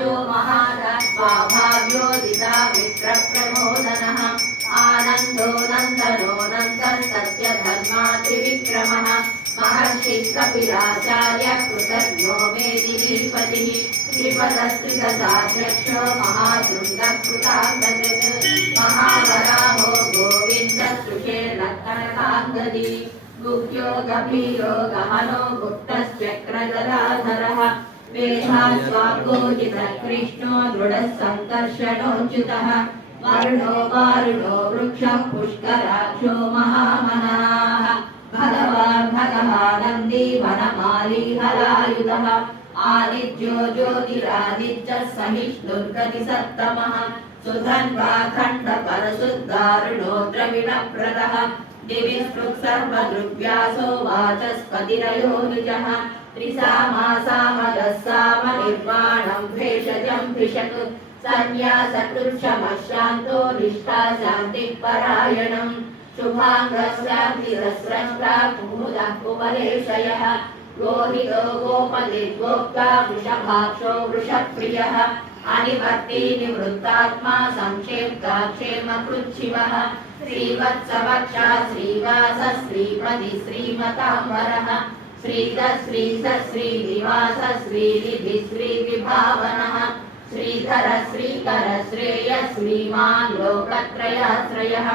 राजो महाराष्ट्राभाव्योदिता मित्रप्रमोदनः आनन्दो नन्दनो नन्दन् सत्यधर्मा त्रिविक्रमः महर्षिः कपिलाचार्य कृतज्ञो मेदिनीपतिः त्रिपदस्त्रिदशाध्यक्षो महाशृङ्गकृताङ्गजत् महावराहो गोविन्दसुषेणकनकाङ्गदी गुह्यो गभीरो गहनो गुप्तश्चक्रजलाधरः वेदास्वाङ्गोजितकृष्णो दृढः सङ्कर्षणोच्युतः वर्णो वारुणो वृक्षः पुष्कराक्षो महामनाः भगवान् भगवानन्दी वनमाली हलायुधः आदित्यो ज्योतिरादित्यः सहिष्णुर्गतिसत्तमः सुधन्वा खण्डपरशुद्धारुणो द्रविणप्रदः दिवि सर्वदृग्व्यासो वाचस्पतिरयो निजः त्रिसामासामदः सामनिर्वाणं भेषजं भिषक् सन्न्यासकृच्छमशान्तो निष्ठा शान्तिपरायणम् शुभाङ्गस्याब्धिरस्रष्टा कुमुदः कुमलेशयः रोहितो गोपतिर्गोप्ता वृषभाक्षो वृषप्रियः अनिवर्ती निवृत्तात्मा संक्षेप्ता क्षेमकृच्छिवः श्रीवत्सवक्षा श्रीवास श्रीपति श्रीमताम्बरः श्रीधर श्रीनिवास श्रीनिधि श्रीविभावनः श्रीधर श्रीकर श्रेयः श्रीमान् लोकत्रयाश्रयः